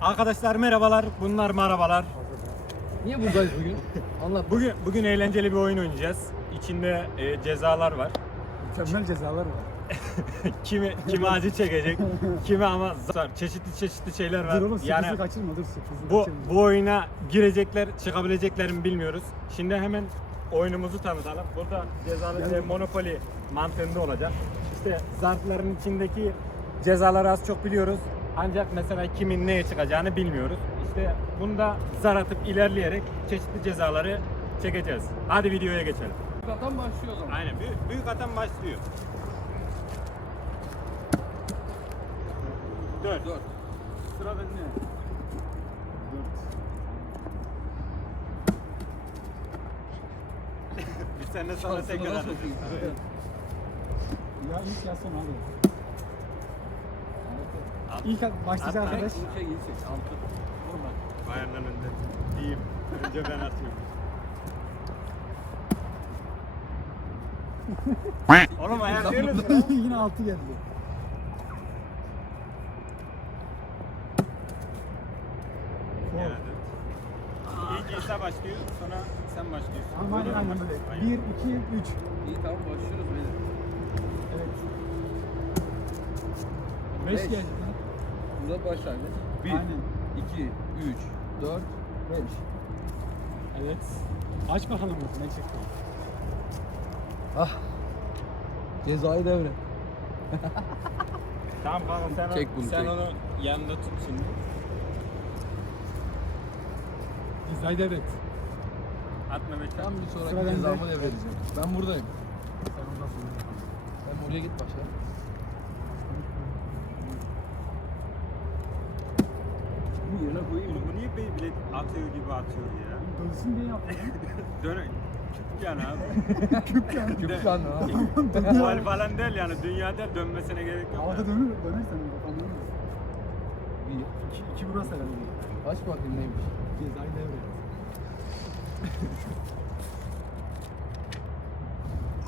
Arkadaşlar merhabalar. Bunlar merhabalar. Niye buradayız bugün? Anlat. Bugün bugün eğlenceli bir oyun oynayacağız. İçinde e, cezalar var. Mükemmel cezalar var. Kimi kimi acı çekecek, kimi ama zar. Çeşitli çeşitli şeyler var. Dur oğlum sürprizi yani kaçırma dur sürprizi bu kaçırma. bu oyuna girecekler, çıkabilecekler mi bilmiyoruz. Şimdi hemen oyunumuzu tanıtalım. Burada cezalı ve Monopoly mantığında olacak. İşte zarfların içindeki cezaları az çok biliyoruz. Ancak mesela kimin neye çıkacağını bilmiyoruz. İşte bunda zar atıp ilerleyerek çeşitli cezaları çekeceğiz. Hadi videoya geçelim. Yukarıdan başlıyor o zaman. Aynen büyük, büyük atan başlıyor. 4. 4. Sıra bende. Biz seninle sonra tekrar atacağız. Ya ilk ya son hadi. İlk başlayacak arkadaş. Şey giyecek. Altı. Vurma. Bayern'den önde. İyiyim. Önce ben atıyorum. Oğlum ayak öyle Yine altı geldi. İlk İsa başlıyor, sonra sen başlıyorsun. Ama aynen aynen böyle. Aynen. 1, 2, 3. İyi tamam başlıyoruz beyler. Evet. Beş. 5 geldi. Burada başlangıç. 1, Aynen. 2, 3, 4, 5. Evet. Aç bakalım ne çıktı. Ah. Cezayı devre. Tamam kanka sen, Çek bunu, sen çek. onu yanında tut şimdi. İzay devret. Atma be Tam bir Sıra sonraki bende. cezamı devredeceğim. Ben buradayım. Sen oraya git başla. Bu yerine bu niye Beyblade atıyor gibi atıyor ya? Dönsün diye yaptım. Dön küp yani abi. Küp kan ha. Tuval falan değil yani dünyada dönmesine gerek yok. Havada dönür, dönersen kafan dönür. Bir. 2, 2 burası herhalde. Aç bakayım neymiş. Cezayı devret.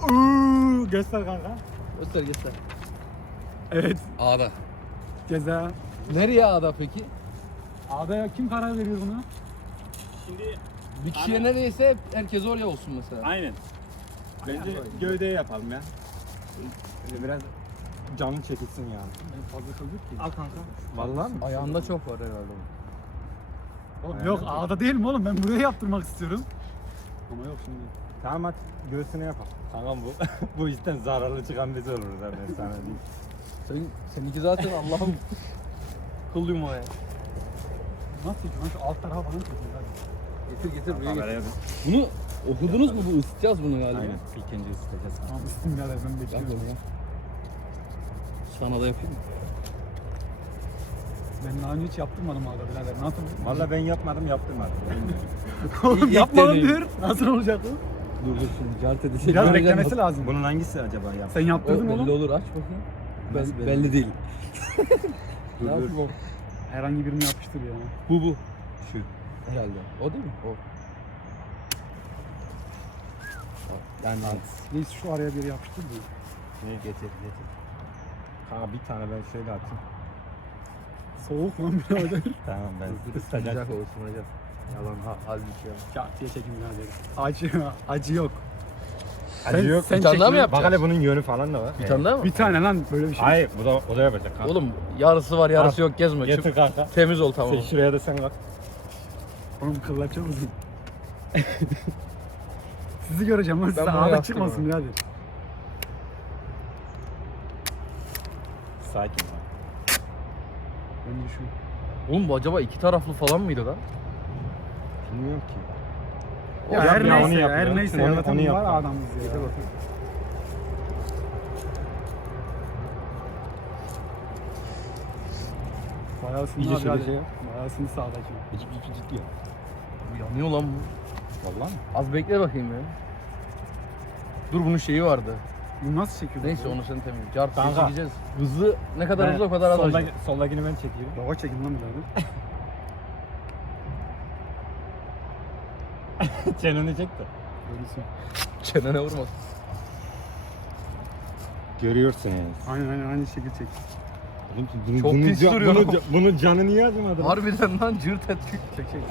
Uuu, göster kanka. Göster göster. Evet. A'da. Ceza. Nereye A'da peki? A'da kim karar veriyor buna? Şimdi Bir kişiye Abi- nereyse herkes oraya olsun mesela. aynen. Bence gövdeye yapalım ya. Böyle biraz canın çekilsin yani. Ben fazla kıldık ki. Al kanka. Vallahi mi? Ayağında çok var herhalde. Oğlum yok A'da değilim oğlum ben buraya yaptırmak istiyorum. Ama yok şimdi. Tamam hadi göğsüne yapalım. Tamam bu. bu işten zararlı çıkan biz oluruz abi ben sana diyeyim. Sen, seninki zaten Allah'ım kıl yumağı ya. Nasıl ki? Ben şu alt tarafa falan çekeyim hadi. Getir getir buraya getir. Kameraya. Bunu okudunuz mu bu ısıtacağız bunu galiba. Aynen. İkinci ısıtacağız. Tamam istim birader ben Yap bekliyorum. ya. Sana da yapayım mı? Ben daha önce hiç yaptırmadım A'da birader. Nasıl? Valla ben yapmadım yaptım artık. Oğlum İlk yapmadım deneyim. diyor. Nasıl olacak bu? Dur dur şimdi cart edecek. Biraz beklemesi lazım. Bunun hangisi acaba ya? Sen O yaptırdın belli oğlum. olur aç bakayım. Nasıl Ben, belli? belli değil. Dur, dur. Herhangi birini yapıştır ya. Bu bu. Şu. Herhalde. O değil mi? O. Yani Neyse şu araya bir yapıştır da. ne? Getir getir. Kanka bir tane ben şöyle atayım. Soğuk lan birader. Tamam ben. Sıcak o ısınacak. Yalan ha, halbuki ya. Kağıt diye çekin birader. Acı, acı yok. Acı Sen- yok. sen Bir tane daha mı çekin. Bak hele bunun yönü falan da var. Bir tane daha mı? Bir tane lan böyle bir şey. Hayır bu da o da yapacak kanka. Oğlum yarısı var yarısı yok gezme. Getir Çık. kanka. Temiz ol tamam. Sen şuraya da sen bak. Oğlum kıllar çok uzun. Sizi göreceğim lan size bunu ağda yaptım çıkmasın birader. Sakin. ol. Ben düşün. Oğlum bu acaba iki taraflı falan mıydı lan? Bilmiyorum ki. Ya her yapmıyor, onu neyse, yapmıyor. her neyse. Onu- onu var yapıyor. adamız ya. Bayağı ısındı İyice abi şöyle birader. şey yap. Bayağı ısındı sağdaki. Gıcık gıcık diyor. Bu yanıyor lan bu. Valla mı? Az bekle bakayım ya. Dur bunun şeyi vardı. Bu nasıl çekiyor? Neyse onu sen temizle. Cart Kanka. çekeceğiz. Hızlı ne kadar hızlı o kadar az acı. soldakini ben çekeyim. Yavaş çekin lan birader. Çeneni çek de. Görürsün. Çenene vurmasın. Görüyorsun yani. Aynen aynen aynı şekilde çek. Bunu, Çok bunu, pis ca- duruyor. Bunu, ca- bunu canı niye acımadı? Harbiden lan cırt et çek çek.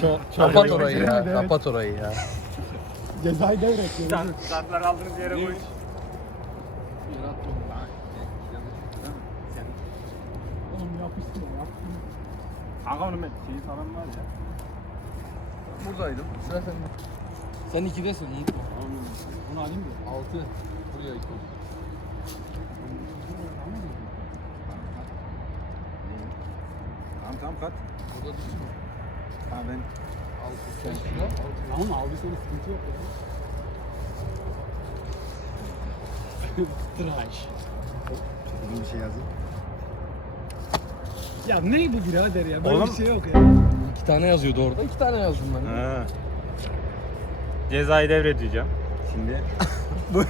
Çok, Kapat orayı ya. Kapat orayı ya. Cezayı devret. Zartları aldığınız yere koyun. Oğlum yapıştı ya. yapıştı. Kanka onun şeyi falan var ya. Buradaydım. Sıra sende. Sen ikidesin unutma. Bunu alayım mı? Altı. Buraya iki. Tamam tamam kat. Burada düşün. Tamam ben Altı. Sen şuna. Tamam aldıysa bir sıkıntı yok ya. Tıraş. bir şey yazayım. Ya ne bu birader ya? Böyle Oğlum- bir şey yok ya. İki tane yazıyordu orada. İki tane yazdım ben. Ha. Cezayı devredeceğim. Şimdi.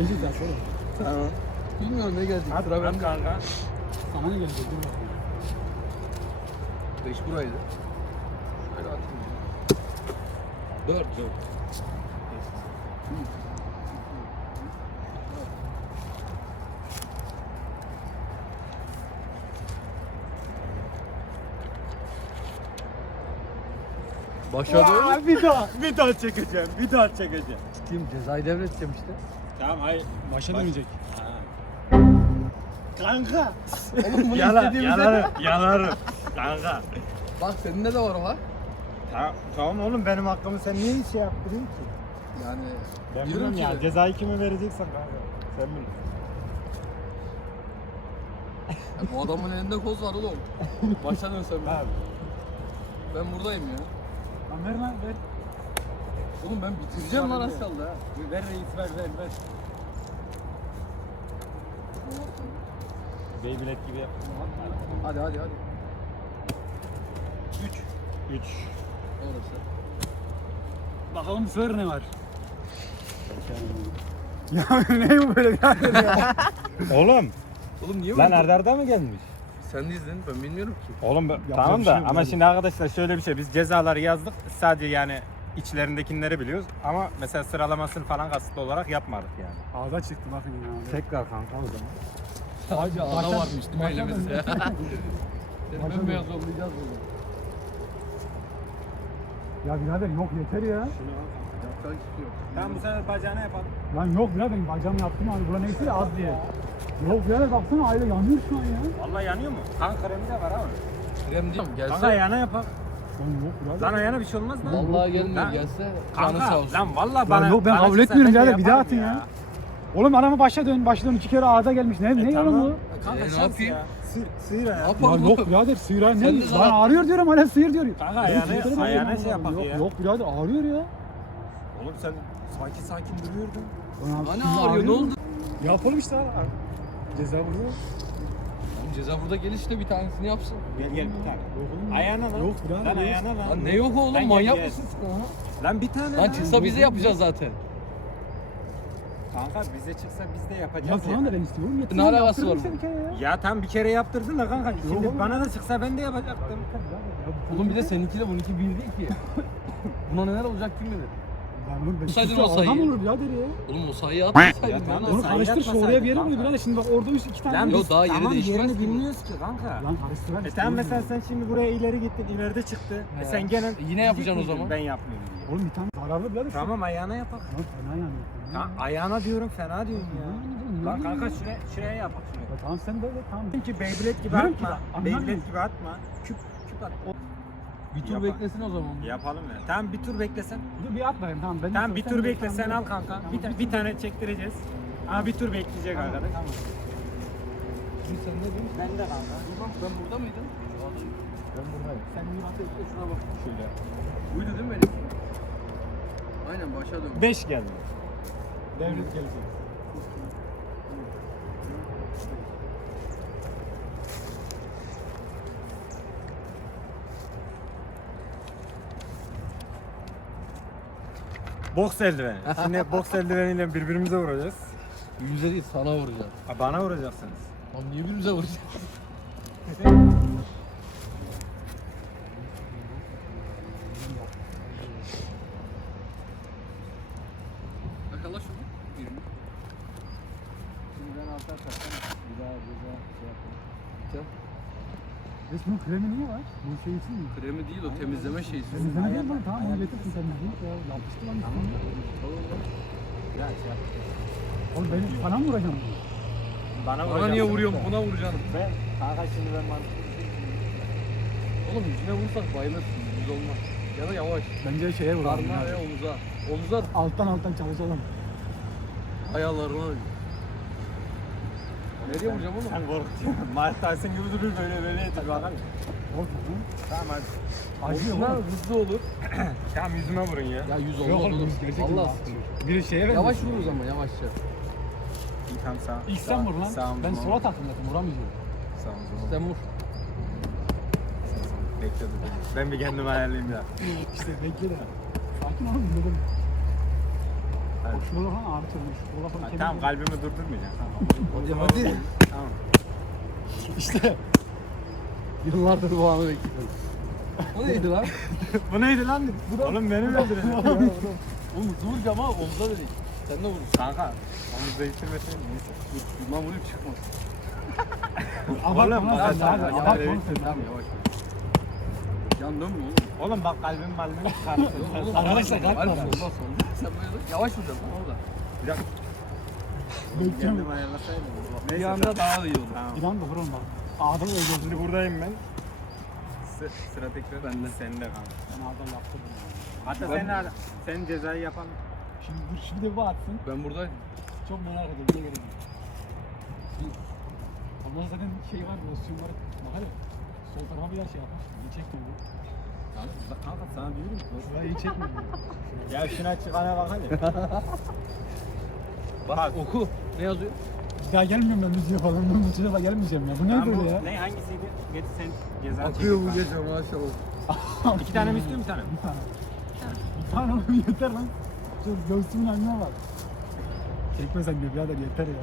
Ne cezası oğlum? Tamam. Bilmiyorum ne gelecek. At, Sıra at bende. kanka. Sana ne gelecek? Dur bakayım. Beş buraydı. Şöyle atayım. Dört. Dört. Başladı. Aa, bir daha, bir daha çekeceğim, bir daha çekeceğim. Ciddiyim cezayı devredeceğim işte. Tamam hayır. Başa Baş- dönecek. Kanka. Oğlum bunu Yalar, istediğimizde... yalarım, yalarım. Kanka. Bak senin de var o ha. Ta- tamam oğlum benim hakkımı sen niye şey yaptırıyorsun ki? Yani Ben ki- ya cezayı kime vereceksen kanka. Sen bilirsin. ya bu adamın elinde koz var oğlum. Başa dönsem ben. Abi. Ben buradayım ya. Lan ver lan ver. Oğlum ben bitireceğim lan az kaldı ha. Ver reis ver ver ver. Beybilet gibi yap. Hadi hadi hadi. 3. 3. Orası. Bakalım bu sefer ne var? ya ne bu böyle birader ya? Oğlum. Oğlum niye Lan böyle? arda arda mı gelmiş? Sen de izledin ben bilmiyorum ki. Oğlum ben- Yapacak tamam bir da şey yok ama yani. şimdi arkadaşlar şöyle bir şey biz cezaları yazdık sadece yani içlerindekileri biliyoruz ama mesela sıralamasını falan kasıtlı olarak yapmadık yani. Ağza çıktı bakın ya. Tekrar kanka o zaman. Sadece ana varmış değil mi elimizde? Seni Başa bembeyaz olmayacağız burada. Ya birader yok yeter ya. Yapacak hiçbir şey yok. Tamam bu sefer bacağına yapalım. Lan yok birader bacağımı yaptım abi. Bura neyse ya, az diye. Yok birader baksana aile yanıyor şu an ya. Vallahi yanıyor mu? Kan kremi de var abi. Krem değil mi? Kanka Gelse. ayağına yapalım. Lan yok birader. Lan ayağına bir şey olmaz mı? Vallahi gelmiyor Lan- gelse. Canı sağ Kanka olsun. lan vallahi bana yok, ben kabul etmiyorum birader, bir daha atın ya. Oğlum adamı başa dön. Başa dön iki kere ağda gelmiş. Ne, ne yalan bu? Kanka E, ne yapayım? ya. Sıyır, sıyır. Ya yapalım yok oğlum? birader sıyır ne? Lan ağrıyor diyorum hala sıyır diyor. Kanka ayağına diyorum, şey yapak yok, ya. Yok birader ağrıyor ya. Oğlum sen sakin sakin duruyordun. Lan şimdi ağrıyor ne oldu? Yapalım işte abi. Ceza burada. Oğlum ceza burada gel işte bir tanesini yapsın. Gel gel bir tane. Yok oğlum. Ayağına lan. Yok Lan yok. ayağına lan. Lan ne yok oğlum Lan gel, manyak gel. mısın sen? Lan bir tane Lan çıksa bize yapacağız zaten. Kanka bize çıksa biz de Ya yapacağız ya. tamam da ben istiyorum. Yeter. Ne ya, alakası var işte bunun? bir kere ya. Ya tam bir kere yaptırdın da kanka. Şimdi oğlum. bana da çıksa ben de yapacaktım. Oğlum bir de seninki de bununki bir değil ki. Buna neler olacak kim bilir? Lan oğlum ben Olsaydın çıksa o sayıyı. Adam olur birader ya. Oğlum o sayıyı atmasaydın tamam da Onu karıştır şu yapmasaydık oraya bir yere koy kanka. birader. Şimdi bak orada üst iki tane. Lan Yok, biz daha yeri tamam, değişmez yerini ki. bilmiyoruz ki kanka. Lan karıştırar. E işte, tamam oğlum. mesela sen şimdi buraya ileri gittin, ileride çıktı. E sen gene E yine yapacaksın o miydin zaman. Ben yapmıyorum diye. Oğlum bir tane zararlı birader. Tamam ayağına yapak. Lan fena yani. Ya ayağına diyorum fena diyorsun ya. Lan Lan kanka şuraya, şuraya yapak şuraya. Ya tamam sen böyle tamam. Çünkü Beyblade gibi Diyorum ki atma. bak, anlamıyorum. Beyblade gibi atma. Küp küp at. Bir tur Yapar. beklesin o zaman. Yapalım ya. Tamam bir tur beklesen. Dur bir at bakayım tamam. Ben Tamam bir tur de- bekle tamam, sen dur. al kanka. Tamam, Bir, ta- bir tane çektireceğiz. Ama bir tur bekleyecek Tamam, arkadaş. tamam. Şimdi sen ne diyorsun? Ben de kanka. Ben burada mıydım? Ben buradayım. Sen bir hafta işte şuna bak. Şöyle. Buydu değil mi benim? Aynen başa dön. 5 geldi. Devlet gelecek. Boks eldiveni. Şimdi boks eldiveniyle birbirimize vuracağız. Birbirimize değil sana vuracağız. Ha, Bana vuracaksınız. Lan niye birbirimize vuracağız? Bir daha ceza şey yapalım. Reis bunun kremi niye var? Bu şey için mi? Kremi değil o temizleme şeyi. Temizleme değil mi? Tamam onu getirsin temizleyip ya. Yapıştı lan üstüne. Ya şey yap. Oğlum benim sana mı vuracağım bunu? Bana, Bana vuracaksın. niye vuruyorsun? Buna vuracaksın. Ben kanka şimdi ben mantıklı Oğlum yüzüne vursak bayılırsın. Yüz olmaz. Ya da yavaş. Bence şeye vuralım. Karnına ve omuza. Omuza Alttan alttan çalışalım. ayarlarına. Nereye vuracağım oğlum? Sen korkutuyorsun. Mike Tyson gibi durur böyle böyle yeter bakalım. Korkma lan. Tamam hadi. Acıyor oğlum. hızlı olur. Tamam yüzüme vurun ya. Ya yüz olmaz oğlum gerçekten Allah acıyor. Biri şeye ver. Yavaş vururuz ama yavaşça. İyi tamam sağ. İlk sen vur lan. Sağ Ben sola taktım zaten vuramayacağım. Sağ ol. Sen vur. Bekle dur. Ben bir kendimi ayarlayayım ya. İşte bekle de. Sakin ol O falan ağrıtıyor. Şurada falan Ha, Tamam kalbimi durdurmayacağım. Hadi hadi. Tamam. İşte. Yıllardır bu anı bekliyorum. O neydi lan? Bu neydi lan? Oğlum beni mi öldüreceksin? Oğlum vuracağım ha omza dedik. Sen de vurursun. Kanka. Omuz değiştirmesin. Neyse. Dur, ben vurayım çıkmaz. Abartma lan sen- hadi. ya, Abartma evet, oğlum sen de. Tamam yavaş. Yan dönme oğlum. Oğlum bak kalbim malbim Yok karıştı. oğlum. Arkadaşlar, kalk Alp lan. solda solda. Sen böyle. Yavaş vuracaksın orada. Bir dakika. Kendimi ayarlasaydım. Bir anda daha iyi olur. Tamam. İnan da vurun bak. Ağzını öldürdüm. Şimdi buradayım ben. Sı- sıra tekrar Bende. Sende kanka. Ben ağzını yaptırdım. ya. Hatta Ben- sen de sen cezayı yapan. Şimdi dur şimdi de bu atsın. Ben buradaydım. Çok merak ediyorum. Ne görelim. Ondan zaten şey var, losyon var. Bak hele. Sol tarafa bir yer şey yapar. İyi çekme bu. Kanka sana diyorum ki. Şurayı iyi çekme. Ya şuna çıkana bak hadi. Bak oku. Ne yazıyor? Bir daha gelmiyorum ben müziğe falan. Ben bu tarafa gelmeyeceğim ya. Bu ne böyle ya? Ne hangisiydi? Getir sen ceza Akıyor bu gece maşallah. kanka. İki tane mi istiyorsun bir tane mi? Bir tane. Bir tane oğlum yeter lan. Şu göğsümün haline bak. Çekme sen de birader yeter ya.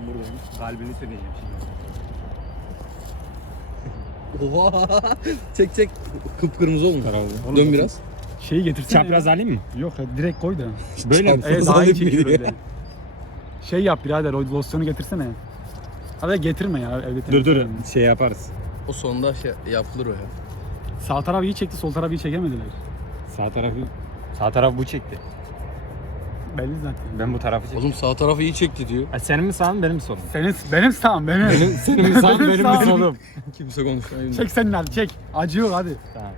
Ben buradayım. Kalbini söyleyeceğim şimdi. Oha. çek çek. Kıpkırmızı olmuş. Dön biraz. Şeyi getirsene Çapraz ya. alayım mı? Yok ya direkt koy da. Böyle mi? Evet daha iyi çekiyor öyle. Şey yap birader o losyonu getirsene. Hadi getirme ya evde Dur dur temizleyelim. şey yaparız. O sonda şey yapılır o ya. Sağ taraf iyi çekti sol tarafı iyi çekemediler. Sağ tarafı Sağ taraf bu çekti. Belli zaten. Ben bu tarafı çektim. Oğlum sağ tarafı iyi çekti diyor. Ay, senin mi sağın benim mi solum? Senin, benim sağım benim. Benim, senin mi sağın benim mi solum? Kimse konuşmuyor. Çek sen hadi çek. Acıyor hadi. Tamam.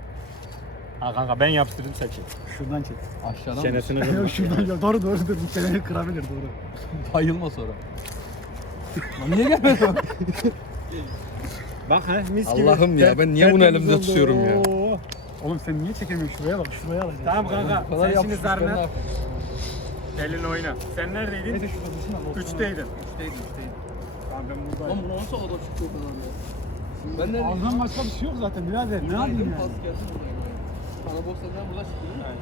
Ha kanka ben yaptırdım sen çek. Şuradan çek. Aşağıdan mı? Çenesini Yok kırma. şuradan ya. Doğru doğru dur. Bu çeneyi kırabilir doğru. Bayılma sonra. Lan niye gelmedin? Bak he mis gibi. Allah'ım ya, ben niye bunu elimde tutuyorum ya? Oğlum sen niye çekemiyorsun? Şuraya bak şuraya alacağım. Tamam kanka sen şimdi zarına elini oyna. Sen neredeydin? Neyse şurada dursun da. Üçteydin. Üçteydi üçteydi. Tamam ben buradayım. Lan bu nasıl ada çıktı o kadar ya? Ben nerede? Ağzından başka bir şey yok zaten birader. Ne yapayım ya? Pas geldi buradan ya. Bana burada çıktı değil mi?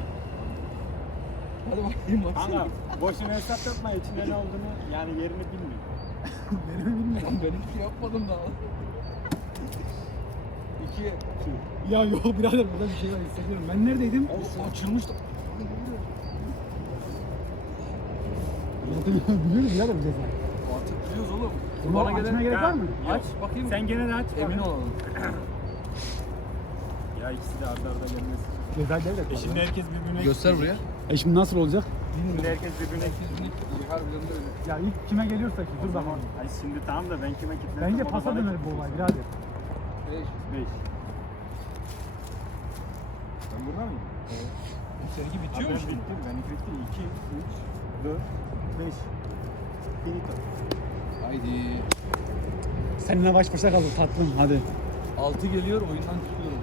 Hadi bakayım Kanka baksana. boşuna hesap yapma içinde ne olduğunu yani yerini bilmiyor. Benim bilmiyorum. Ben hiçbir şey yapmadım daha. İki. Ya yok birader burada bir şey var hissediyorum. Ben neredeydim? O açılmış da. Biliyoruz birader bir ceza. Artık biliyoruz oğlum. Bunu Bana açmaya gelen... gerek var mı? Aç bakayım. Sen gene de aç. Emin olalım. Ya ikisi de arda arda gelmesi. Ceza devlet E şimdi ya. herkes birbirine Göster buraya. E şimdi nasıl olacak? Şimdi herkes birbirine öyle. Ya ilk kime geliyorsa ki dur bakalım. Ay şimdi tamam da ben kime kilitledim? Bence pasa döner bu olay birader. Beş. 5. Ben burada mıyım? Seninki Abi bitiyor ben mu şimdi? Benimki bitti. 2, 3, 4, 5. Finito. Haydi. Seninle baş başa kaldık tatlım hadi. Altı geliyor oyundan çıkıyorum.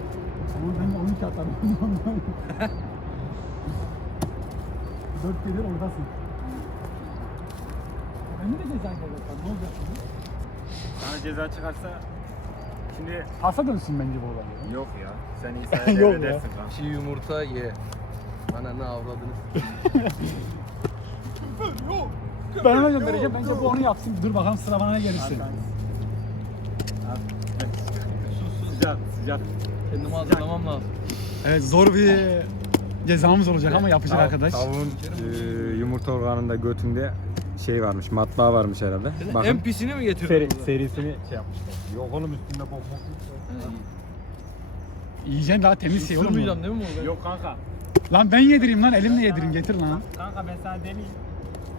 Ama ben de 12 atarım. 4 gelir oradasın. Ben de ceza gelir. Ne olacak şimdi? Sana ceza çıkarsa şimdi Pasa dönsün bence bu olay. ya. yok ya. Sen İsa'ya Yok devredersin kanka. Çiğ yumurta ye. Bana ne Ben ona göndereceğim. Bence bu onu yapsın. Dur bakalım sıra bana ne gelirse. Sıcak sıcak. Kendimi hazırlamam lazım. Evet zor bir cezamız olacak ama yapacak arkadaş. Tavuğun e, yumurta organında götünde şey varmış, matbaa varmış herhalde. Bakın. En pisini mi? Seri, burada? serisini şey yapmışlar. Yok oğlum üstünde bok bok. Ha, iyi. Yiyeceksin daha temiz şey oğlum. bu. Isırmayacaksın değil mi orada? Yok kanka. Lan ben yedireyim lan elimle yedireyim getir lan. Kanka ben sana deneyeyim.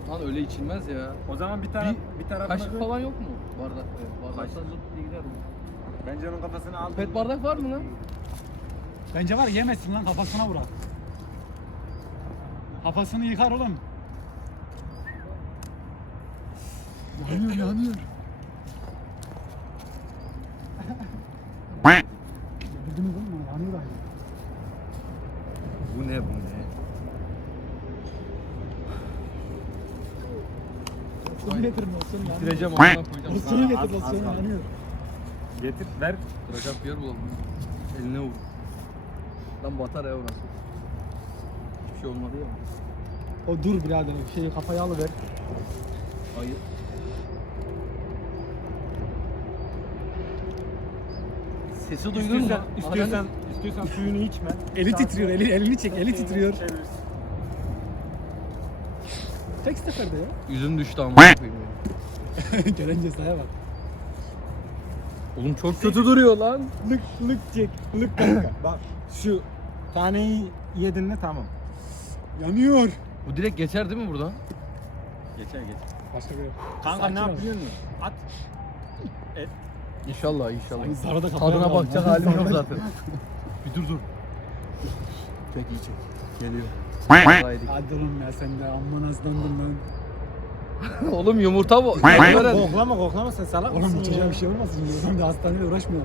Lan öyle içilmez ya. O zaman bir taraf Bir- bir, tarafına Kaşık falan yok mu? Bardak. Bardaktan zıp diye gider mi? Bence onun kafasını al. Pet bardak var mı lan? Bence var ya, yemesin lan kafasına vurar. Kafasını yıkar oğlum. Yanıyor yanıyor. Gördünüz mü? Yanıyor da. Bu ne bu ne? Olsun yanıyor. Bitireceğim amına koyacağım. Olsunu getir Az- az olsun kaldı. yanıyor. Getir ver. Duracak bir yer bulalım. Eline vur. Lan batar ya orası. Hiçbir şey olmadı ya. O dur birader şeyi kafaya alıver. Hayır. Sesi duydun mu? İstiyorsan, istiyorsan, istiyorsan suyunu içme. Eli titriyor, eli, elini çek, eli titriyor. çevir. Tek seferde ya. Yüzüm düştü ya. Gelen cezaya bak. Oğlum çok kötü duruyor lan. Lık lık çek. Lık kanka. Bak şu taneyi yedin mi tamam. Yanıyor. Bu direkt geçer değil mi buradan? Geçer geç. Başka bir Kanka Sakin ne ol. yapıyorsun? At. Et. İnşallah inşallah. Ay, Zara da kafaya Tadına bakacak halim yok zaten. bir dur dur. Çek iyi çek. Geliyor. Hadi oğlum ya sen de amma aslandın lan. Oğlum yumurta bu. Koklama koklama sen salak Oğlum mısın bu çocuğa ya? bir şey olmasın. Adam da hastanede uğraşmıyor.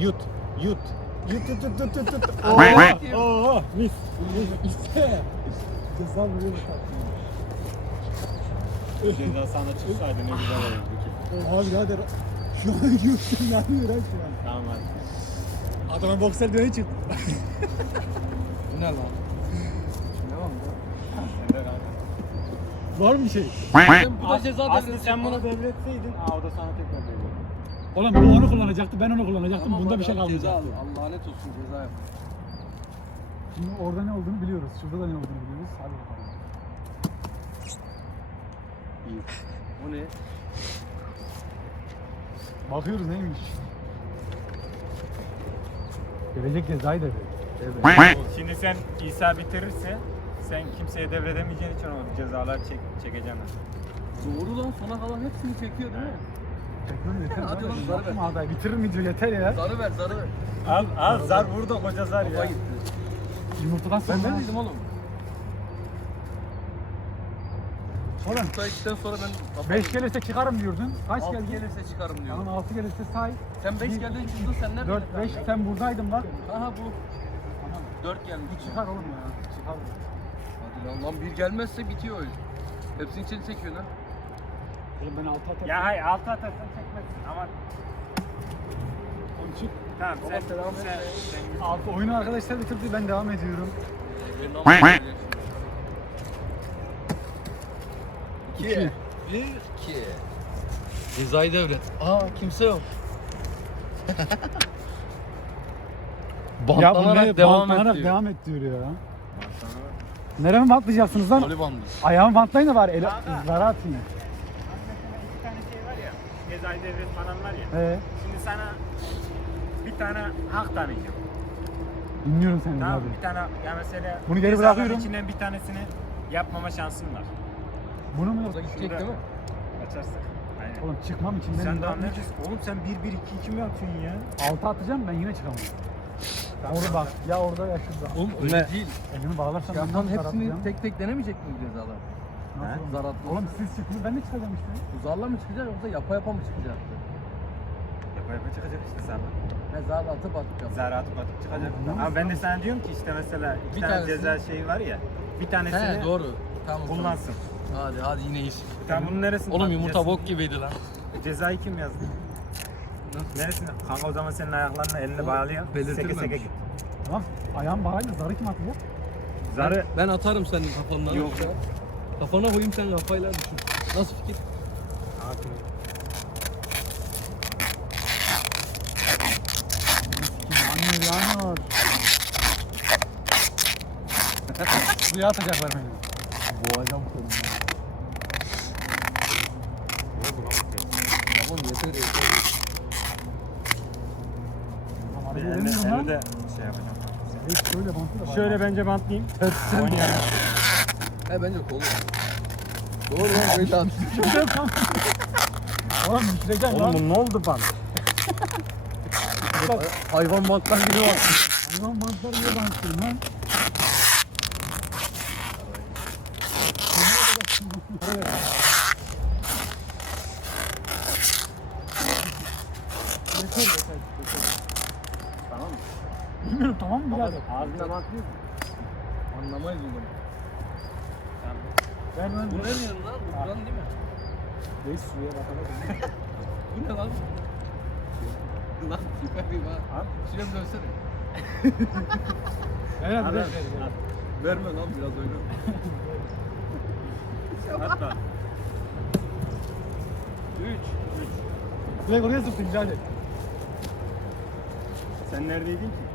Yut. Yut. Yut yut yut yut yut. yut. Quack. Oo, oo, mis. İşte. Ceza böyle bir Ceza sana çıksaydı ne güzel olurdu ki. Abi birader. Şu an ha şu an. Tamam hadi. Adama boksel döne çıktı. Ne lan? Ne var mı bir şey? Bu da ceza Aslı devleti. sen bunu devretseydin, aa o da sana tekrar devret. Oğlum bu onu kullanacaktı, ben onu kullanacaktım. Bunda bir şey Ceza al. kalmayacaktı. Allah lanet olsun ceza yap. Şimdi orada ne olduğunu biliyoruz. Şurada da ne olduğunu biliyoruz. Hadi bakalım. İyi. O ne? Bakıyoruz neymiş. Gelecek cezayı da ver. Şimdi sen İsa bitirirse sen kimseye devredemeyeceğin için o cezalar çek, çekeceksin. Doğru lan sona kalan hepsini çekiyor değil mi? Tekrar yeter. Hadi oğlum, zarı ver. Aday. Bitirir mi diyor yeter ya. Zarı ver zarı ver. Al al zar burada koca zar ya. gitti. Yumurtadan Ben sonra. ne dedim oğlum? Oğlum Yumurta içtikten sonra ben kafayı 5 gelirse çıkarım diyordun. Kaç geldi? gelirse çıkarım Tamam diyorum. 6 gelirse say. Sen 5 geldin çıktın sen nerede? 4 5 sen buradaydın lan. Aha bu. 4 gelmiş. Çıkar oğlum ya. Çıkar. Hadi lan lan bir gelmezse bitiyor oyun. Hepsini içeri çekiyor lan. Oğlum ben 6 atarım. Ya hayır altı atarsan çekmezsin ama Oğlum çık. tamam Baba sen, selam sen, sen, Altı oyunu arkadaşlar bitirdi ben devam ediyorum. İki. Bir, iki. Cezayı devret. Aa kimse yok. ya bu Bantlanarak ne? devam Bantlanarak et diyor. devam et diyor ya. Nereye bantlayacaksınız lan? Voley bandı. Ayağımı bantlayın da bari. Ele, zara atayım. iki tane şey var ya cezayı devret falan var ya He. şimdi sana bir tane hak tanıyacağım Dinliyorum seni tamam abi. mı? bir tane ya mesela Bunu geri cezaların bırakıyorum. içinden bir tanesini yapmama şansın var Bunu mu yoksa? gidecek değil mi? Açarsak aynen Oğlum çıkmam içinden. sen de bırakmayacağım. anlayacaksın oğlum sen 1 1 2 2 mi atıyorsun ya Altı atacağım ben yine çıkamam. Orada bak. Ya orada ya şurada. Oğlum Ne? öyle değil. Elimi bağlarsam ben Yapman nasıl zar hepsini tek tek denemeyecek mi bu cezalar? Nasıl He? oğlum? Zar atma. Oğlum siz çıktınız ben de çıkacağım işte. Bu zarla mı çıkacak yoksa yapa yapa mı çıkacaktı? yapa yapa çıkacak işte sana Ne zar atıp atıp yap. zar atıp atıp çıkacak Oğlum, ama ben de sana diyorum ki işte mesela iki Bir tane tanesini- ceza şeyi var ya bir tanesini He doğru. Tamam. kullansın. Hadi hadi yine iyisin. Tamam bunun neresini Oğlum yumurta patlayacaksın? bok gibiydi lan. Cezayı kim yazdı? Neresine? Kanka o zaman senin ayaklarını eline bağlayalım. Seke belirtilmemiş. seke git. Tamam. Ayağım bağlayla zarı kim atacak? Zarı Ben atarım senin kafandan. Yok. Kafana koyayım sen kafayla düşün. Nasıl fikir? Yanıyor yanıyor. Suya atacaklar beni. Boğacağım sonunda. Tamam yeter yeter. Bir hareket elini, de şey yapacağım. Evet, Şöyle bantı da Şöyle bence bantlayayım. Oynayalım. He bence kolu. Doğru lan böyle at. Oğlum düşüreceksin lan. Oğlum bu ne oldu bant? Hayvan bantlar gibi var. Hayvan bantları niye bantlıyorsun lan? Yeter yeter. Tamam mı? Bilmiyorum tamam mı birader? Ağzına bantlıyor Anlamayız o zaman. Ver lan. Bu ne diyorsun lan? Bu Kur'an değil mi? Reis suya bakalım. Bu ne lan? Lan süper bir bak. Al. Şuraya bir dönsene. Ver hadi ver. Verme lan biraz öyle. Hatta. 3. 3. Direkt oraya zıplayın birader. Sen neredeydin ki?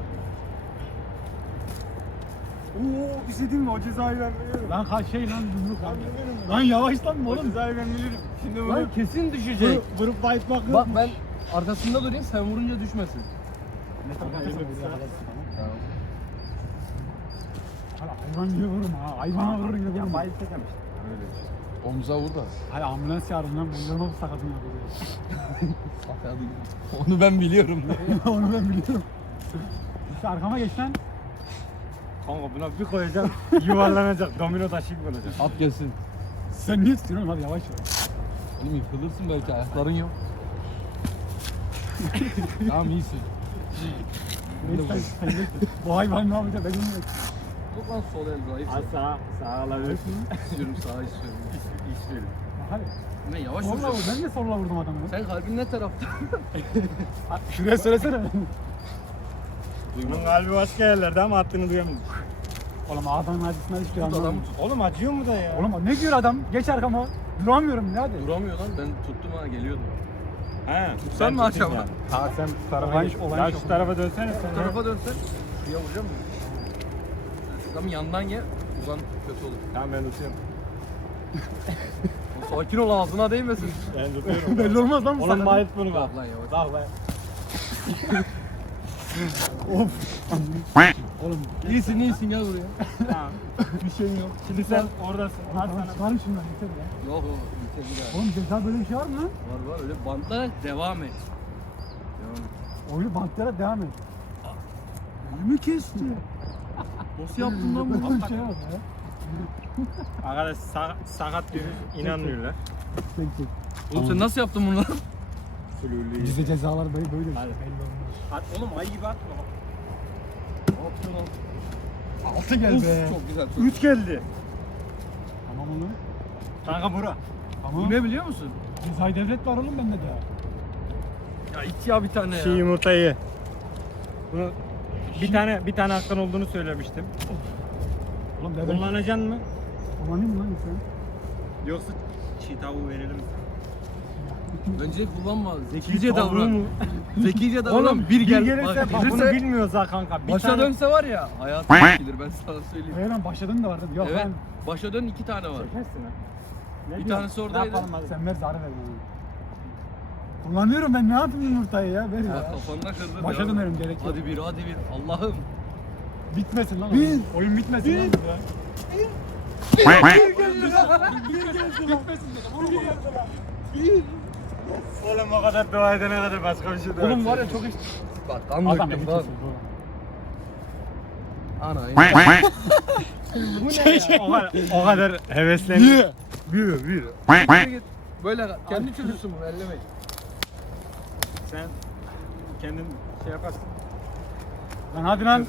Oo bir şey diyeyim mi? O cezayı ben biliyorum. Lan kaç şey lan yumruk lan. bilirim. Lan yavaş lan O oğlum. cezayı ben bilirim. Şimdi bunu... Lan kesin düşecek. Vurup, vurup bayıtmak yok. Bak ben arkasında durayım sen vurunca düşmesin. Tamam. Tamam. Hala hayvan gibi vurma ha. Hayvana vurur gibi Ya vurma. bayit demiş. Öyle. Omza vur da. Hadi ambulans çağırın lan. Bunların hep sakatını yapıyor. Onu ben biliyorum. Onu ben biliyorum. İşte arkama geç lan. Kanka buna bir koyacağım yuvarlanacak. Domino taşı gibi olacak. At gelsin. Sen niye istiyorsun hadi yavaş yavaş. Oğlum yıkılırsın belki ayakların yok. tamam iyisin. Neyse sen, geç. Bu hayvan ne yapacak ben bilmiyorum. Yok lan sol el zayıf. Az sağa, sağa alabilirsin. İstiyorum sağa istiyorum. İstiyorum. Hadi. Ben yavaş Solla vur. Ben de solla vurdum adamı. Sen kalbin ne tarafta? Şuraya söylesene. Bunun kalbi başka yerlerde ama attığını duyamadım. Oğlum adamın acısından hiçbir Tut adamı anlamıyorum. tut. Oğlum acıyor mu da ya? Oğlum ne diyor adam? Geç arkama. Duramıyorum ne hadi. Duramıyor lan ben tuttum ha geliyordum. He. Tutsan mı acaba? Ha sen bu tarafa Olay- geç. olay Ya şu tarafa dönsene sen. Bu tarafa dönsen şuraya vuracağım mı? Adam yandan ye, uzan kötü olur. Tamam ben tutuyorum. Sakin ol ağzına değmesin. Ben tutuyorum. Belli olmaz lan bu Oğlum bayit bunu bak. Bak lan yavaş. Bak lan. Of. Oğlum İyisin iyisin gel buraya. Tamam. bir şey yok. Şimdi sen oradasın. Tamam sana. çıkarın şundan yeter ya. Yok yok yeter bir daha. Oğlum ceza böyle bir şey var mı lan? Var var öyle bantlayarak devam et. Devam et. Oyunu bantlara devam et. Elimi kesti. Nasıl yaptın lan Böyle bunu? bir şey var ya. Arkadaş sa- sakat diyor. inanmıyorlar. Çek çek. Oğlum sen nasıl yaptın bunu lan? Bizde cezalar böyle böyle. Hadi. Olmaz. At oğlum ay gibi atma. Altı gel Uf, be. Çok güzel. Çok. Üç geldi. Tamam oğlum. Kanka bura. Tamam. Bu ne biliyor musun? Cezayı devlet var oğlum bende de. Ya iç ya bir tane ya. Şu yumurtayı. Bunu bir tane bir tane hakkın olduğunu söylemiştim. Oğlum devlet. Kullanacaksın mı? Kullanayım mı lan sen? Yoksa çiğ tavuğu verelim. Bence kullanma. Zekice davran. Zekice davran. Oğlum bir gel. gelirse bak, bunu bilmiyoruz ha kanka. Bir başa tane- dönse var ya hayatım gelir ben sana söyleyeyim. Hayır lan başladın da vardı. Yok evet. lan. Başa dön iki tane var. Çekersin ha. Ne Bir diyorsun? tanesi Ne oradaydı. yapalım hadi? Sen ver zarı ver bana. Kullanıyorum ben ne yapayım yumurtayı ya ver Bak ya. kafanına kırdı. Başa dönerim gerek yok. Hadi bir hadi bir. Allah'ım. Bitmesin lan. Bir. oyun. Oyun bitmesin lan. Oğlum o kadar dua edene kadar başka bir şey de Oğlum var ya çok iş. Bak kan döktüm lan. Ana. Bu ne ya? O kadar, o kadar heveslendim. Bir bir. Git. Böyle kendi çözülsün bunu ellemeyin. Sen kendin şey yaparsın. Lan hadi lan.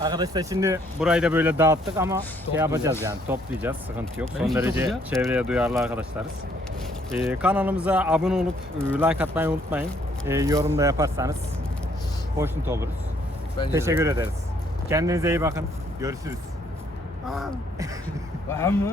Arkadaşlar şimdi burayı da böyle dağıttık ama şey yapacağız yani toplayacağız sıkıntı yok. Son derece toplayacağım. çevreye duyarlı arkadaşlarız. Ee, kanalımıza abone olup e, like atmayı unutmayın. Ee, yorum da yaparsanız hoşnut oluruz. Bence de. Teşekkür ederiz. Kendinize iyi bakın. Görüşürüz. Var mı?